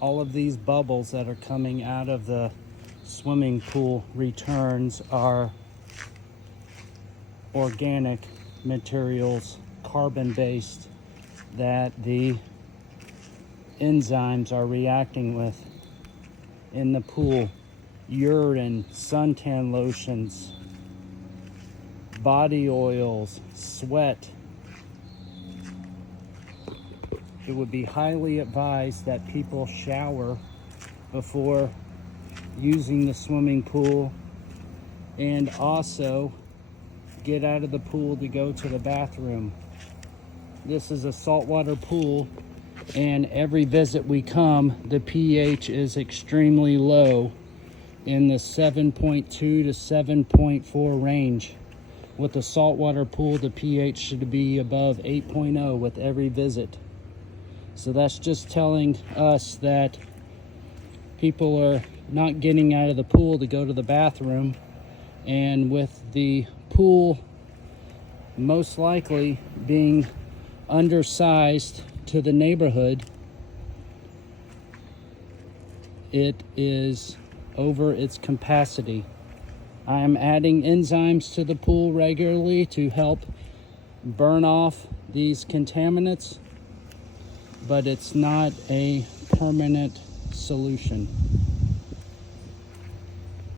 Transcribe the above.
all of these bubbles that are coming out of the swimming pool returns are organic materials, carbon-based, that the enzymes are reacting with in the pool. Urine, suntan lotions, body oils, sweat. It would be highly advised that people shower before using the swimming pool, and also get out of the pool to go to the bathroom. This is a saltwater pool, and every visit we come, the pH is extremely low in the 7.2 to 7.4 range. With a saltwater pool, the pH should be above 8.0 with every visit. So that's just telling us that people are not getting out of the pool to go to the bathroom, and with the pool most likely being undersized to the neighborhood, it is over its capacity. I am adding enzymes to the pool regularly to help burn off these contaminants, but it's not a permanent solution.